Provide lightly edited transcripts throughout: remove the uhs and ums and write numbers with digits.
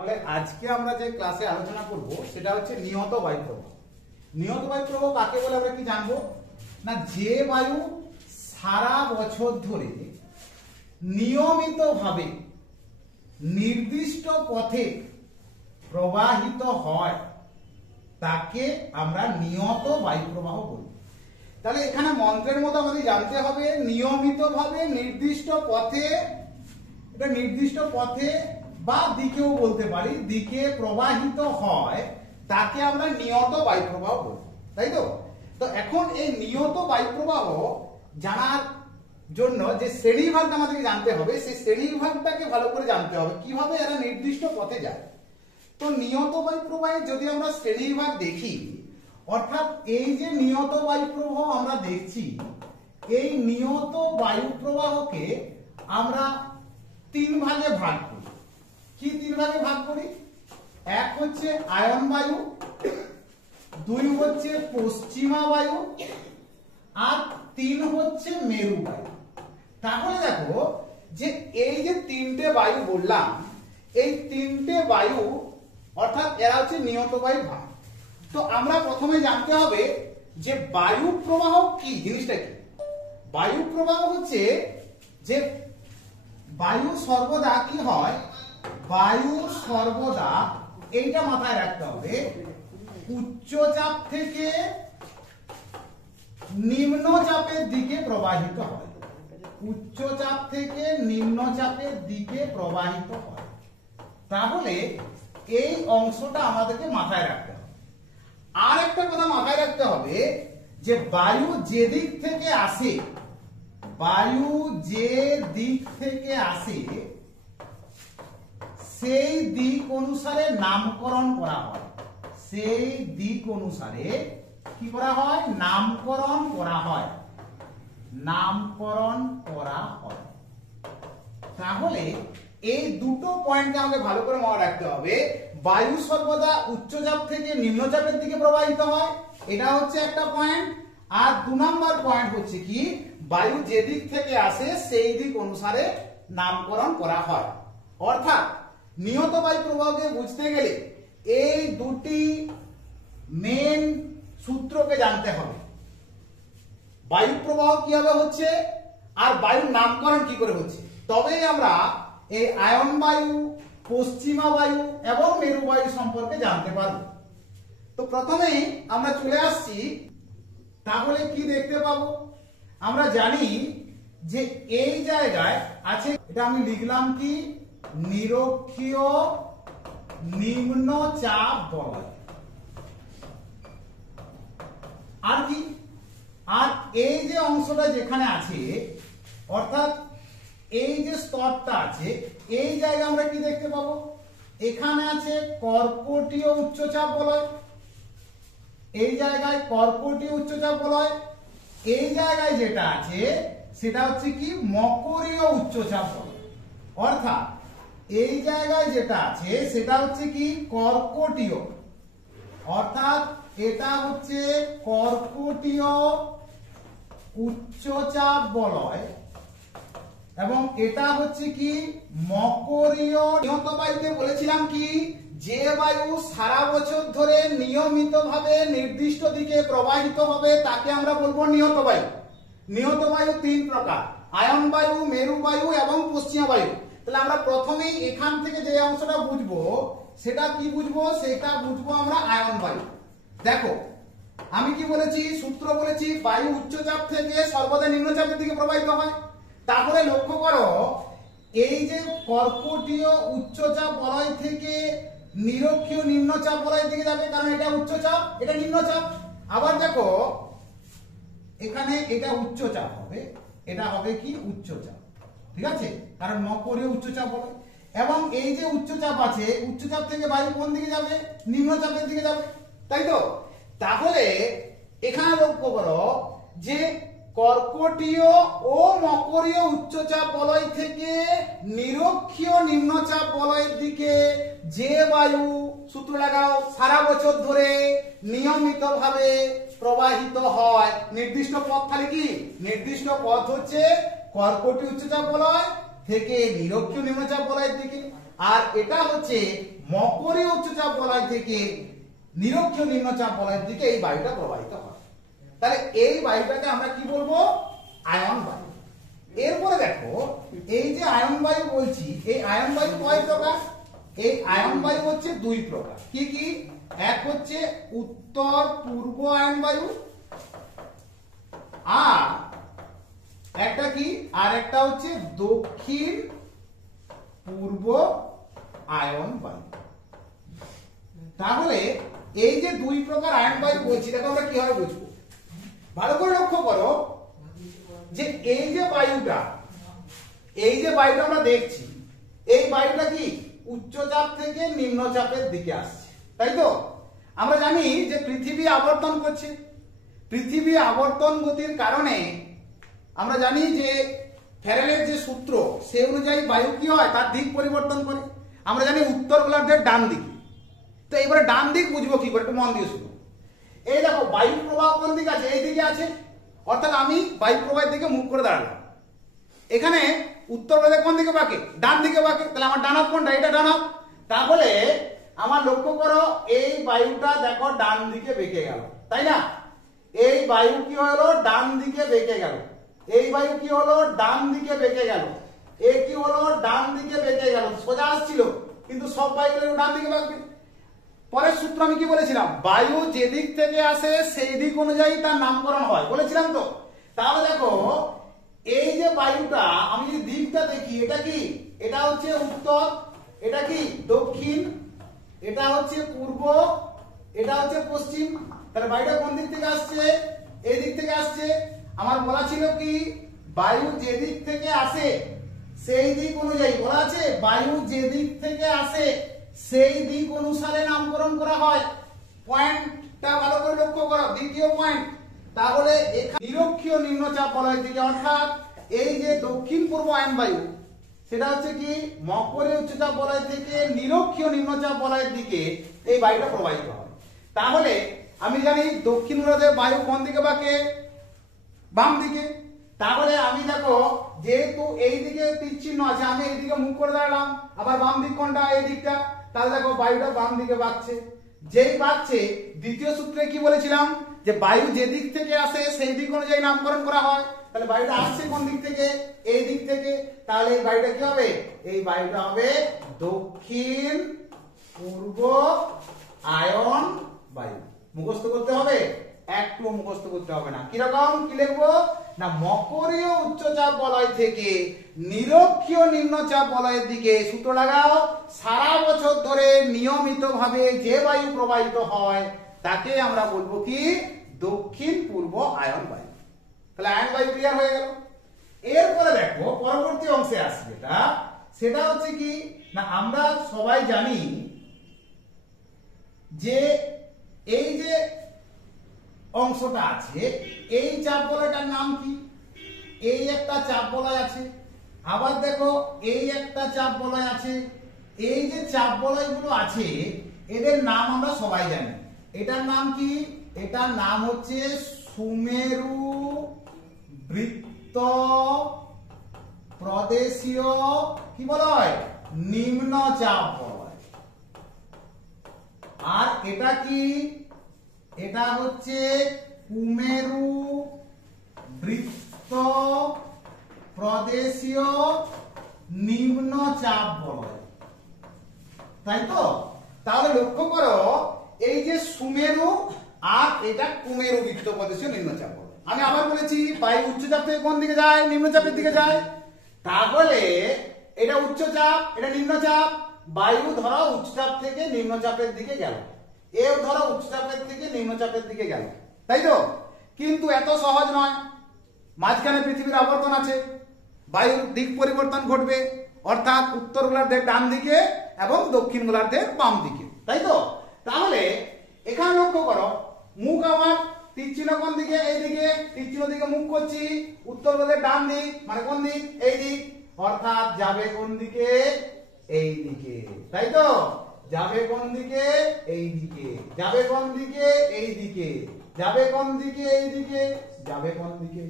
তাহলে আজকে আমরা যে ক্লাসে আলোচনা করব সেটা হচ্ছে নিয়ত বায়ু প্রবাহ। নিয়ত বায়ু প্রবাহ কাকে বলে আমরা কি জানবো না, যে বায়ু সারা বছর ধরে নিয়মিতভাবে নির্দিষ্ট পথে প্রবাহিত হয় তাকে আমরা নিয়ত বায়ু প্রবাহ বলি। তাহলে এখানে মন্ত্রের মতো আমাদের জানতে হবে নিয়মিতভাবে নির্দিষ্ট পথে, এটা নির্দিষ্ট পথে বা দিকেও বলতে পারি, দিকে প্রবাহিত হয় তাকে আমরা নিয়ত বায়ু প্রবাহ বলি, তাই তো? তো এখন এই নিয়ত বায়ু প্রবাহ জানার জন্য যে শ্রেণীবিভাগটা আমাদেরকে জানতে হবে, সেই শ্রেণীবিভাগটাকে ভালো করে জানতে হবে কিভাবে এরা নির্দিষ্ট পথে যায়। তো নিয়ত বায়ু প্রবাহে যদি আমরা শ্রেণীবিভাগ দেখি, অর্থাৎ এই যে নিয়ত বায়ু প্রবাহ আমরা দেখছি, এই নিয়ত বায়ু প্রবাহকে আমরা তিন ভাগে ভাগ করি। কি তিন ভাগে ভাগ করি? এক হচ্ছে আয়ন বায়ু, দুই হচ্ছে পশ্চিমা বায়ু, আর তিন হচ্ছে মেরু বায়ু। তাহলে দেখো যে এই যে তিনটে বায়ু বললাম, এই তিনটে বায়ু অর্থাৎ এরা হচ্ছে নিয়ত বায়ু ভাগ। তো আমরা প্রথমে জানতে হবে যে বায়ু প্রবাহ কি জিনিসটা কি। বায়ু প্রবাহ হচ্ছে যে বায়ু সর্বদা কি হয়, বায়ু সর্বদা এইটা মাথায় রাখতে হবে, উচ্চচাপ থেকে নিম্নচাপের দিকে প্রবাহিত হয়। উচ্চচাপ থেকে নিম্নচাপের দিকে প্রবাহিত হয়। তাহলে এই অংশটা আমাদেরকে মাথায় রাখতে হবে। আর একটা কথা মাথায় রাখতে হবে যে বায়ু যে দিক থেকে আসে, বায়ু যে দিক থেকে আসে সেই দিক অনুসারে নামকরণ করা হয়। সেই দিক অনুসারে কি করা হয়? নামকরণ করা হয়। নামকরণ করা হয়। তাহলে এই দুটো পয়েন্টকে আমাকে ভালো করে মনে রাখতে হবে। বায়ু সর্বদা উচ্চচাপ থেকে নিম্নচাপের দিকে প্রবাহিত হয়, এটা হচ্ছে একটা পয়েন্ট। আর দু নম্বর পয়েন্ট হচ্ছে কি, বায়ু যে দিক থেকে আসে সেই দিক অনুসারে নামকরণ করা হয়। অর্থাৎ নিয়ত বায়ু প্রবাহকে বুঝতে গেলে এই দুটি মেন সূত্রকে জানতে হবে। বায়ু প্রবাহ কিভাবে হচ্ছে আর বায়ুর নামকরণ কি করে হচ্ছে, তবেই আমরা এই আয়ন বায়ু, পশ্চিমা বায়ু এবং মেরু বায়ু সম্পর্কে জানতে পারবো। তো প্রথমেই আমরা চলে আসছি, তাহলে কি দেখতে পাবো? আমরা জানি যে এই জায়গায় আছে, এটা আমি লিখলাম কি, নিরক্ষীয় নিম্নচাপ বলয়। আর কি, আর এই যে অংশটা যেখানে আছে, অর্থাৎ এই যে স্তরটা আছে, এই জায়গায় আমরা কি দেখতে পাবো? এখানে আছে কর্কটীয় উচ্চচাপ বলয়। এই জায়গায় কর্কটীয় উচ্চচাপ বলয়। এই জায়গায় যেটা আছে সেটা হচ্ছে কি, মকরীয় উচ্চচাপ বলয়। অর্থাৎ এই জায়গায় যেটা আছে সেটা হচ্ছে কি, কর্কটীয়। অর্থাৎ এটা হচ্ছে কর্কটীয় উচ্চচাপ বলয় এবং এটা হচ্ছে কি, মকরীয়। নিয়ত বায়ুতে বলেছিলাম কি, যে বায়ু সারা বছর ধরে নিয়মিতভাবে নির্দিষ্ট দিকে প্রবাহিত হবে তাকে আমরা বলবো নিয়ত বায়ু। নিয়ত বায়ু তিন প্রকার, আয়ন বায়ু, মেরু বায়ু এবং পশ্চিমা বায়ু। তাহলে আমরা প্রথমেই এখান থেকে যে অংশটা বুঝবো সেটা কি বুঝবো, সেটা বুঝবো আমরা আয়ন বায়ু। দেখো আমি কি বলেছি, সূত্র বলেছি বায়ু উচ্চচাপ থেকে সর্বদা নিম্নচাপের দিকে প্রবাহিত হয়। তাহলে লক্ষ্য করো এই যে কর্কটীয় উচ্চচাপ বলয় থেকে নিরক্ষীয় নিম্নচাপ বলয়ের দিকে যাবে, কারণ এটা উচ্চচাপ, এটা নিম্নচাপ। আবার দেখো এখানে এটা উচ্চচাপ হবে, এটা হবে কি, উচ্চচাপ। ঠিক আছে, কারণ মকরীয় উচ্চচাপ বলয়। এবং এই যে উচ্চচাপ আছে, উচ্চচাপ থেকে বায়ু কোন দিকে যাবে? নিম্নচাপের দিকে যাবে, তাই তো? তাহলে এখানে লক্ষ্য করো যে কর্কটীয় ও মকরীয় উচ্চচাপ বলয় থেকে নিরক্ষীয় নিম্নচাপ বলয়ের দিকে যে বায়ু, সূত্র লাগাও, সারা বছর ধরে নিয়মিতভাবে প্রবাহিত হয়, নির্দিষ্ট পথ। তাহলে কি নির্দিষ্ট পথ হচ্ছে কর্কটীয় উচ্চচাপ বলয় থেকে নিরক্ষীয় নিম্নচাপ বলয়ের দিকে। আর এটা হচ্ছে মকরীয় উচ্চচাপ বলয় থেকে নিরক্ষীয় নিম্নচাপ বলয়ের দিকে এই বায়ুটা প্রবাহিত হয়। তাহলে এই বায়ুটাকে আমরা কি বলবো? আয়ন বায়ু। এরপরে দেখো এই যে আয়ন বায়ু বলছি, এই আয়ন বায়ু কয় প্রকার? এই আয়ন বায়ু হচ্ছে দুই প্রকার। কি কি? এক হচ্ছে উত্তর পূর্ব আয়ন বায়ু, আর একটা কি, আর একটা হচ্ছে দক্ষিণ পূর্ব আয়ন বায়ু। তাহলে এই যে দুই প্রকার আয়ন বায়ু বলছি, দেখো আমরা কিভাবে বুঝবো? ভালো করে লক্ষ্য করো যে এই যে বায়ুটা আমরা দেখছি, এই বায়ুটা কি উচ্চচাপ থেকে নিম্নচাপের দিকে আসছে, তাই তো? আমরা জানি যে পৃথিবী আবর্তন করছে, পৃথিবী আবর্তন গতির কারণে আমরা জানি যে ফ্যারাডের যে সূত্র সেই অনুযায়ী বায়ু কি হয়, তার দিক পরিবর্তন করে। আমরা জানি উত্তর গোলার্ধের ডান দিকে। তো এবারে ডান দিক বুঝবো কি করে? একটু মন দিয়ে শুনো। এই দেখো বায়ু প্রবাহ কোন দিকে আছে? এই দিকে আছে, অর্থাৎ আমি বায়ু প্রবাহের দিকে মুখ করে দাঁড়ালাম। এখানে উত্তর গোলার্ধে কোন দিকে বাঁকে? ডান দিকে বাঁকে। তাহলে আমার ডান হাত কোনটা? এটা ডান হাত। তাহলে আমার লক্ষ্য করো এই বায়ুটা দেখো ডান দিকে বেঁকে গেল, তাই না? এই বায়ু কি হলো? ডান দিকে বেঁকে গেল। এই বায়ু কি হলো? ডান দিকে বেঁকে গেল। এই কি হলো? ডান দিকে বেঁকে গেল। সোজা আসছিল, কিন্তু সব বায়ুগুলো ডান দিকে বাঁকবে। পরের সূত্র আমি কি বলেছিলাম? বায়ু যে দিক থেকে আসে সেই দিক অনুযায়ী তার নামকরণ হয়, বলেছিলাম তো। তাহলে দেখো এই যে বায়ুটা, আমি যদি দিকটা দেখি, এটা কি? এটা হচ্ছে উত্তর, এটা কি দক্ষিণ, এটা হচ্ছে পূর্ব, এটা হচ্ছে পশ্চিম। তাহলে বায়ুটা কোন দিক থেকে আসছে? এই দিক থেকে আসছে। আমার বলা ছিল কি, বায়ু যে দিক থেকে আসে সেই দিক অনুযায়ী, বলা আছে বায়ু যে দিক থেকে আসে সেই দিক অনুসারে নামকরণ করা হয়। পয়েন্টটা ভালো করে লক্ষ্য করো, দ্বিতীয় পয়েন্ট। তাহলে এখানে নিরক্ষীয় নিম্নচাপ বলয়ের দিকে, অর্থাৎ এই যে দক্ষিণ পূর্ব আয়ন বায়ু, সেটা হচ্ছে কি মকরীয় উচ্চচাপ বলয় থেকে নিরক্ষীয় নিম্নচাপ বলয়ের দিকে এই বায়ুটা প্রবাহিত হয়। তাহলে আমি জানি দক্ষিণ গোলার্ধের বায়ু কোন দিকে বাঁকে? বাম দিকে। তাহলে আমি দেখো যেহেতু এই দিকে তীর চিহ্ন আছে, আমি এই দিকে মুখ করে দাঁড়ালাম, আবার বাম দিক কোনটা? এই দিকটা। তাহলে দেখো বায়ুটা বাম দিকে বাঁকছে। যেই বাঁকছে, দ্বিতীয় সূত্রে কি বলেছিলাম? যে বায়ু যে দিক থেকে আসে সেই দিক অনুযায়ী নামকরণ করা হয়। তাহলে বায়ুটা আসছে কোন দিক থেকে? এই দিক থেকে। তাহলে এই বায়ুটা কি হবে? এই বায়ুটা হবে দক্ষিণ পূর্ব আয়ন বায়ু। মুখস্থ করতে হবে? একটু মুখস্থ করতে হবে না। কিরকম? কি লিখবো না, মকরীয় উচ্চচাপ বলয় থেকে নিরক্ষীয় নিম্নচাপ বলয়ের দিকে সূত্র লাগাও। সারা বছর ধরে নিয়মিতভাবে যে বায়ু প্রবাহিত হয় তাকে আমরা বলবো কি? দক্ষিণ পূর্ব আয়ন বায়ু। তাহলে আয়ন বায়ু ক্লিয়ার হয়ে গেল। এরপরে দেখো পরবর্তী অংশে আসবে, সেটা হচ্ছে কি না, আমরা সবাই জানি যে এই যে অংশটা আছে, এই চাপ বলয়টার নাম কি? এই একটা চাপ বলয় আছে, আবার দেখো এই একটা চাপ বলয় আছে। এই যে চাপ বলয়গুলো আছে এদের নাম আমরা সবাই জানি। এটার নাম কি? এটার নাম হচ্ছে সুমেরু বৃত্ত প্রদেশীয় কি বলয়? নিম্নচাপ বলয়। আর এটা কি? এটা হচ্ছে কুমেরু বৃত্ত প্রদেশীয় নিম্নচাপ বলয়, তাই তো? তাহলে লক্ষ্য করো এই যে সুমেরু আর এটা কুমেরু বৃত্ত প্রদেশীয় নিম্নচাপ বলয়। আমি আবার বলেছি বায়ু উচ্চচাপ থেকে কোন দিকে যায়? নিম্নচাপের দিকে যায়। তাহলে এটা উচ্চচাপ, এটা নিম্নচাপ। বায়ু ধরো উচ্চচাপ থেকে নিম্নচাপের দিকে গেল, এও ধরো উচ্চচাপের থেকে নিম্নচাপের দিকে গেল, তাই তো? কিন্তু এত সহজ নয়। মাঝখানে পৃথিবীর আবর্তন আছে, বায়ুর দিক পরিবর্তন ঘটবে, অর্থাৎ উত্তর গোলার্ধের ডান দিকে এবং দক্ষিণ গোলার্ধের বাম দিকে, তাই তো? তাহলে এখানে লক্ষ্য করো, মুখ আমার তীর চিহ্ন কোন দিকে? এই দিকে। তীর চিহ্ন দিকে মুখ করছি, উত্তর গোলার্ধের ডান দিক, মানে কোন দিক? এই দিক। অর্থাৎ যাবে কোন দিকে? এই দিকে, তাই তো? যাবে কোন দিকে? এই দিকে। যাবে কোন দিকে? এই দিকে। যাবে কোন দিকে? এই দিকে। যাবে কোন দিকে?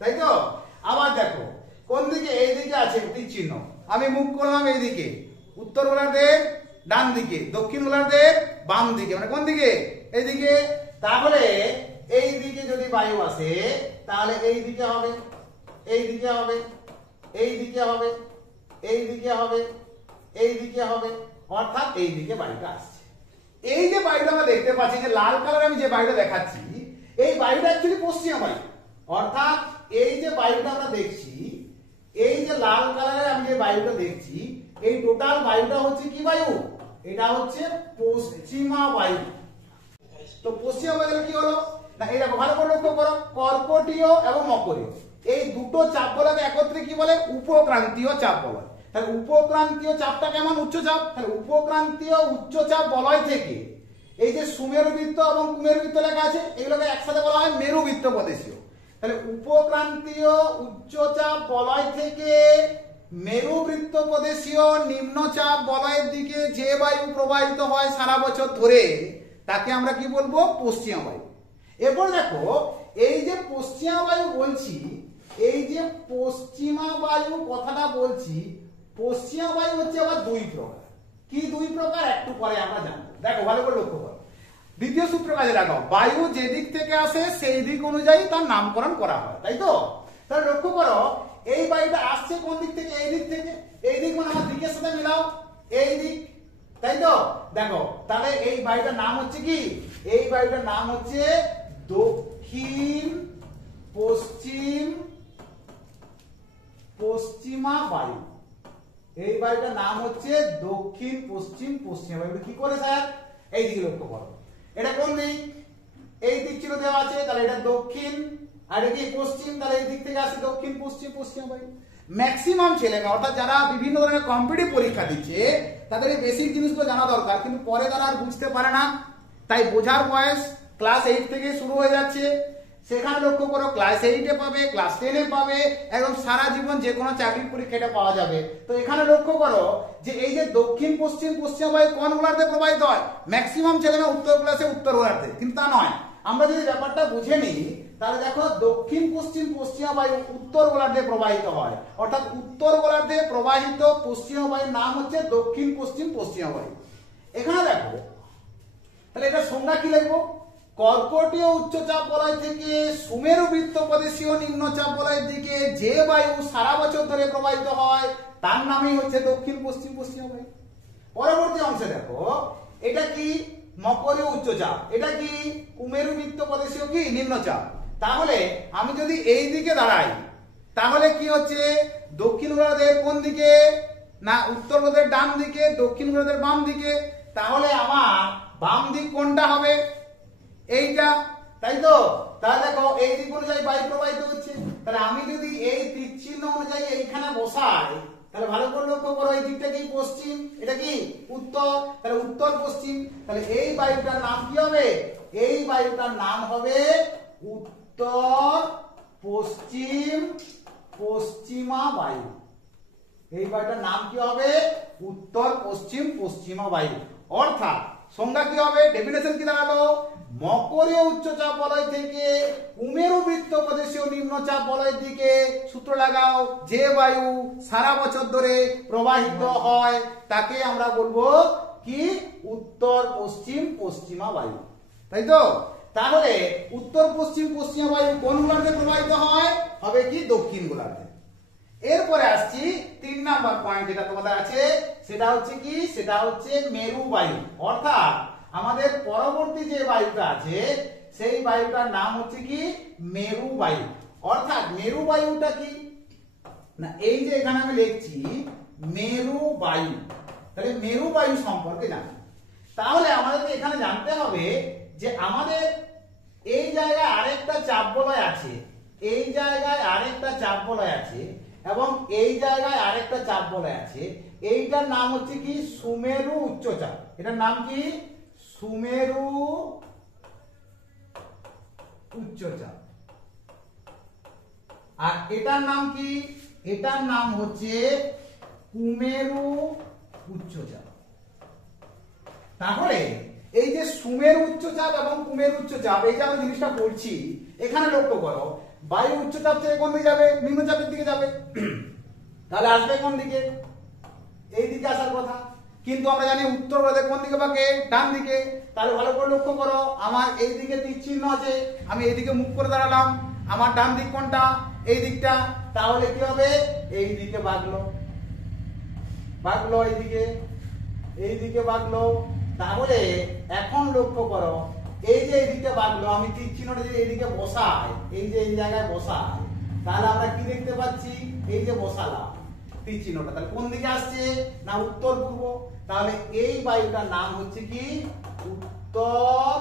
তাই তো? আবার দেখো কোন দিকে? এই দিকে আছে তীর চিহ্ন, আমি মুখ করলাম এই দিকে, উত্তর গোলার্ধের ডান দিকে, দক্ষিণ গোলার্ধের বাম দিকে, মানে কোন দিকে? এইদিকে। তাহলে এই দিকে যদি বায়ু আসে তাহলে এই দিকে হবে, এই দিকে হবে, এই দিকে হবে, এই দিকে হবে, এই দিকে হবে, অর্থাৎ এই দিকে বায়ুটা আসছে। এই যে বায়ুটা আমরা দেখতে পাচ্ছি, যে লাল কালার আমি যে বায়ুটা দেখাচ্ছি, এই বায়ুটা অ্যাকচুয়ালি পশ্চিমা বায়ু। অর্থাৎ এই যে বায়ুটা আমরা দেখছি, এই যে লাল কালারের আমি যে বায়ুটা দেখছি, এই টোটাল বায়ুটা হচ্ছে কি বায়ু? এটা হচ্ছে পশ্চিমা বায়ু। তো পশ্চিমা বায়ু কি হলো না, এই দেখো ভালো করে লক্ষ্য করো, কর্কটীয় এবং মকরীয় এই দুটো চাপ বলয়কে একত্রে কি বলে? উপক্রান্তীয় চাপ বলয়। তাহলে উপক্রান্তীয় চাপটা কেমন? উচ্চচাপ। তাহলে উপক্রান্তীয় উচ্চচাপ বলয় থেকে এই যে সুমেরুবৃত্ত এবং কুমেরুবৃত্ত লেখা আছে, এগুলোকে একসাথে বলা হয় মেরুবৃত্ত প্রদেশীয়। তাহলে উপক্রান্তীয় উচ্চচাপ বলয় থেকে মেরুবৃত্ত প্রদেশীয় নিম্নচাপ বলয়ের দিকে যে বায়ু প্রবাহিত হয় সারা বছর ধরে, তাকে আমরা কি বলবো? পশ্চিমা বায়ু। এরপর দেখো, এই যে পশ্চিমা বায়ু বলছি, এই যে পশ্চিমা বায়ু কথাটা বলছি, পশ্চিমা বায়ু হচ্ছে আবার দুই প্রকার। কি দুই প্রকার? একটু পরে আমরা জানবো। দেখো ভালো করে লক্ষ্য করো, দ্বিতীয় সূত্র কাজে লাগাও, বায়ু যে দিক থেকে আসে সেই দিক অনুযায়ী তার নামকরণ করা হয়, তাই তো? তাহলে লক্ষ্য করো, এই বায়ুটা আসছে কোন দিক থেকে? এই দিক থেকে। এই দিক মানে আমার দিকের সাথে মিলাও, এই দিক, তাই তো? দেখো তাহলে এই বায়ুটার নাম হচ্ছে কি? এই বায়ুটার নাম হচ্ছে দক্ষিণ পশ্চিম পশ্চিমা বায়ু। এই বায়ুটার নাম হচ্ছে দক্ষিণ পশ্চিম পশ্চিমা বায়ু। কি করে স্যার? এই দিকে লক্ষ্য করো, এটা কোন দিক? এই দিক ছিল দেওয়া আছে, তাহলে এটা দক্ষিণ, আর এটা কি পশ্চিম, তাহলে এই দিক থেকে আসে দক্ষিণ পশ্চিম পশ্চিমা বায়ু। ম্যাক্সিমাম ছেলেমেয়ে অর্থাৎ যারা বিভিন্ন ধরনের কম্পিটিটিভ পরীক্ষা দিচ্ছে, তাদের এই বেসিক জিনিসগুলো জানা দরকার, কিন্তু পরে তারা আর বুঝতে পারে না। তাই বোঝার বয়স ক্লাস 8 থেকে শুরু হয়ে যাচ্ছে। সেখানে লক্ষ্য করো, ক্লাস 8-এ পাবে, ক্লাস 10-এ পাবে, একদম সারা জীবন যে কোনো চাকরির পরীক্ষাটা পাওয়া যাবে। তো এখানে লক্ষ্য করো যে এই যে দক্ষিণ পশ্চিম পশ্চিমা বায়ু কোন গোলার্ধে প্রবাহিত হয়? ম্যাক্সিমাম ছেলেমেয়ে উত্তর ক্লাসে উত্তর গোলার্ধে, কিন্তু তা নয়। আমরা যদি ব্যাপারটা বুঝে নিই, তাহলে দেখো দক্ষিণ পশ্চিম পশ্চিমা বায়ু উত্তর গোলার্ধে প্রবাহিত হয়, অর্থাৎ উত্তর গোলার্ধে প্রবাহিত পশ্চিমা বায়ুর নাম হচ্ছে দক্ষিণ পশ্চিম পশ্চিমা বায়ু। এখানে দেখো, তাহলে এটা সংজ্ঞা কি লিখবো? কর্কটীয় উচ্চচাপ বলয় থেকে সুমেরুবৃত্ত প্রদেশীয় নিম্নচাপ বলয়ের দিকে যে বায়ু সারা বছর ধরে প্রবাহিত হয় তার নামই হচ্ছে দক্ষিণ পশ্চিম পশ্চিমা বায়ু। পরবর্তী অংশে দেখো, এটা কি? মকরীয় উচ্চচাপ। এটা কি? কুমেরুবৃত্ত প্রদেশীয় কি? নিম্নচাপ। তাহলে আমি যদি এই দিকে দাঁড়াই, তাহলে কি হচ্ছে? দক্ষিণ গোলার্ধের কোন দিকে? না উত্তর গোলার্ধের ডান দিকে, দক্ষিণ গোলার্ধের বাম দিকে। তাহলে আমার বাম দিক কোনটা হবে? এইটা, তাই তো? তাহলে দেখো এই দিক অনুযায়ী বায়ু প্রবাহিত হচ্ছে। তাহলে আমি যদি এই তীর চিহ্ন অনুযায়ী এইখানে বসাই, তাহলে ভালো করে লক্ষ্য করো, এই দিকটা কি? পশ্চিম, এটা কি? উত্তর। তাহলে উত্তর পশ্চিম, তাহলে এই বায়ুটার নাম কি হবে? এই বায়ুটার নাম হবে উত্তর পশ্চিম পশ্চিমা বায়ু। এই বায়ুটার নাম কি হবে? উত্তর পশ্চিম পশ্চিমা বায়ু। অর্থাৎ সংজ্ঞা কি হবে? ডেফিনেশন কি দাঁড়ালো? মকরীয় উচ্চচাপ বলয় থেকে কুমেরুবৃত্ত প্রদেশীয় নিম্নচাপ বলয়ের দিকে সূত্র লাগাও, যে বায়ু সারা বছর ধরে প্রবাহিত হয় তাকে আমরা বলবো কি? উত্তর পশ্চিম পশ্চিমা বায়ু, তাই তো? তাহলে উত্তর পশ্চিম পশ্চিমা বায়ু কোন গোলার্ধে প্রবাহিত হয়? হবে কি? দক্ষিণ গোলার্ধে। এরপরে আসছি 3 নাম্বার পয়েন্ট, যেটা তোমাদের আছে, সেটা হচ্ছে কি? সেটা হচ্ছে মেরু বায়ু। অর্থাৎ আমাদের পরবর্তী যে বায়ুটা আছে সেই বায়ুটার নাম হচ্ছে কি? মেরু বায়ু। অর্থাৎ মেরু বায়ুটা কি না, এই যে এখানে আমি লিখছি মেরু বায়ু, তাহলে মেরু বায়ু সম্পর্কে জানি। তাহলে আমাদেরকে এখানে জানতে হবে যে আমাদের এই জায়গায় আরেকটা চাপ বলয় আছে, এই জায়গায় আরেকটা চাপ বলয় আছে, এবং এই জায়গায় আরেকটা চাপ বলয় আছে। এইটার নাম হচ্ছে কি? সুমেরু উচ্চচাপ। এটার নাম কি? সুমেরু উচ্চচাপ। আর এটার নাম কি? এটার নাম হচ্ছে কুমেরু উচ্চচাপ। তাহলে এই যে সুমেরু উচ্চচাপ এবং কুমেরু উচ্চচাপ, এই যে আমরা জিনিসটা পড়ছি, এখানে লক্ষ্য করো, বায়ু উচ্চচাপ থেকে কোন দিকে যাবে? নিম্নচাপের দিকে যাবে। তাহলে আসবে কোন দিকে? এই দিকে আসার কথা, কিন্তু আমরা জানি উত্তর বলতে কোন দিকে বাঁকে, ডান দিকে। তাহলে ভালো করে লক্ষ্য করো, আমার এই দিকে তীর চিহ্ন আছে, আমি এইদিকে মুখ করে দাঁড়ালাম, আমার ডান দিক কোনটা, এই দিকটা, তাহলে কি হবে, এই দিকে বাঁকলো, বাঁকলো এই দিকে বাঁকলো। তাহলে এখন লক্ষ্য করো, এই যে এইদিকে বাঁকলো, আমি তীর চিহ্নটা যদি এইদিকে বসাই, এই যে এই জায়গায় বসাই, তাহলে আমরা কি দেখতে পাচ্ছি, এই যে বসালাম তীর চিহ্নটা, তাহলে কোন দিকে আসছে না উত্তর পূর্ব। তাহলে এই বায়ুটার নাম হচ্ছে কি উত্তর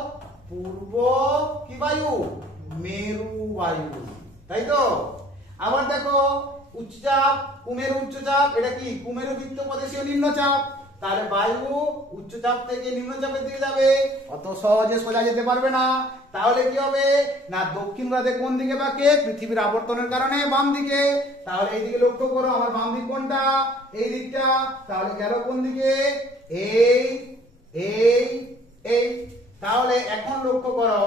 পূর্ব কি বায়ু, মেরু বায়ু, তাই তো। আবার দেখো উচ্চচাপ, কুমেরু উচ্চচাপ, এটা কি কুমেরু বৃত্ত প্রদেশীয় নিম্নচাপ, তাহলে বায়ু উচ্চচাপ থেকে নিম্নচাপের দিকে যাবে, অত সহজে সোজা যেতে পারবে না। তাহলে কি হবে না দক্ষিণ গোলার্ধে কোন দিকে বাঁকে, পৃথিবীর আবর্তনের কারণে বাম দিকে। তাহলে এই দিকে লক্ষ্য করো, আমার বাম দিক কোনটা, এই দিকটা, তাহলে গেল কোন দিকে, এই এই এই। তাহলে এখন লক্ষ্য করো,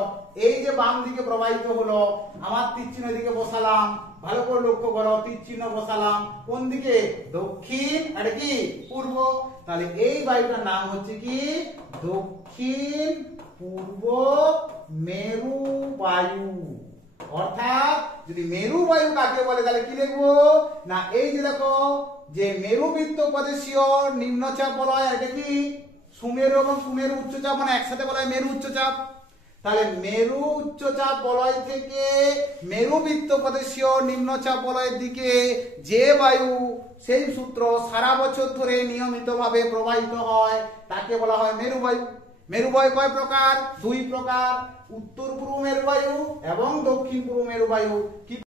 এই যে বাম দিকে প্রবাহিত হলো, আমার তীর চিহ্ন দিকে বসালাম, ভালো করে লক্ষ্য করো, তীর চিহ্ন বসালাম কোন দিকে, দক্ষিণ আর কি পূর্ব। তাহলে এই বায়ুটার নাম হচ্ছে কি দক্ষিণ পূর্ব মেরু বায়ু। অর্থাৎ যদি মেরু বায়ু কাকে বলে তাহলে কি লিখবো না, এই যে দেখো যে মেরু বৃত্ত প্রদেশীয় নিম্নচাপ বলয়, এটা কি সুমেরু এবং কুমেরু উচ্চচাপ, মানে একসাথে বলা হয় মেরু উচ্চচাপ। তাহলে মেরু উচ্চচাপ বলয় থেকে মেরু বৃত্ত প্রদেশীয় নিম্নচাপ বলয়ের দিকে যে বায়ু, সেই সূত্র সারা বছর ধরে নিয়মিতভাবে প্রবাহিত হয় তাকে বলা হয় মেরু বায়ু। মেরু বায়ু কয় প্রকার, দুই প্রকার, উত্তর পূর্ব মেরু বায়ু এবং দক্ষিণ পূর্ব মেরু বায়ু।